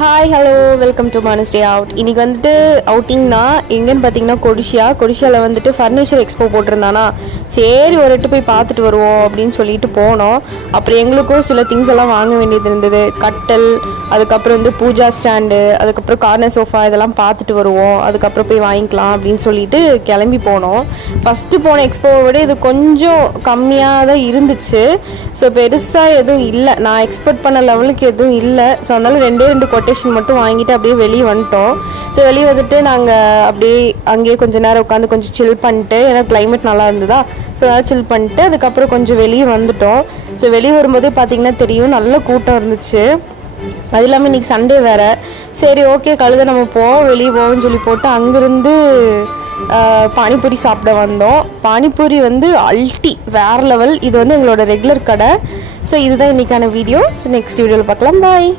Hi hello welcome to Manas day out. இன்றைக்கி வந்துட்டு அவுட்டிங்னா எங்கேன்னு பார்த்தீங்கன்னா கொடிஷியாவில் வந்துட்டு ஃபர்னிச்சர் எக்ஸ்போ போட்டிருந்தானா, சரி ஒரு எட்டு போய் பார்த்துட்டு வருவோம் அப்படின்னு சொல்லிட்டு போனோம். அப்புறம் எங்களுக்கும் சில திங்ஸ் எல்லாம் வாங்க வேண்டியது இருந்தது. கட்டல், அதுக்கப்புறம் வந்து பூஜா ஸ்டாண்டு, அதுக்கப்புறம் கார்னர் சோஃபா, இதெல்லாம் பார்த்துட்டு வருவோம், அதுக்கப்புறம் போய் வாங்கிக்கலாம் அப்படின்னு சொல்லிட்டு கிளம்பி போனோம். ஃபஸ்ட்டு போன எக்ஸ்போவை விட இது கொஞ்சம் கம்மியாக தான் இருந்துச்சு. ஸோ பெருசாக எதுவும் இல்லை, நான் எக்ஸ்பெக்ட் பண்ண லெவலுக்கு எதுவும் இல்லை. ஸோ அதனால் ரெண்டு கொட்டேஷன் மட்டும் வாங்கிட்டு அப்படியே வெளியே வந்துட்டோம். ஸோ வெளியே வந்துட்டு நாங்கள் அப்படியே அங்கேயே கொஞ்சம் நேரம் உட்காந்து கொஞ்சம் சில் பண்ணிட்டு, ஏன்னா கிளைமேட் நல்லா இருந்ததா, ஸோ அதனால் சில் பண்ணிட்டு அதுக்கப்புறம் கொஞ்சம் வெளியே வந்துட்டோம். ஸோ வெளியே வரும்போதே பார்த்திங்கன்னா தெரியும், நல்ல கூட்டம் இருந்துச்சு. அது இல்லாமல் இன்றைக்கி சண்டே வேறு. சரி ஓகே கழுதை நம்ம வெளியே போவோம்னு சொல்லி போட்டு அங்கேருந்து பானிபூரி சாப்பிட வந்தோம். பானிபூரி வந்து அல்ட்டி வேறு லெவல். இது வந்து எங்களோட ரெகுலர் கடை. ஸோ இதுதான் இன்றைக்கான வீடியோ. ஸோ நெக்ஸ்ட் வீடியோவில் பார்க்கலாம். பாய்.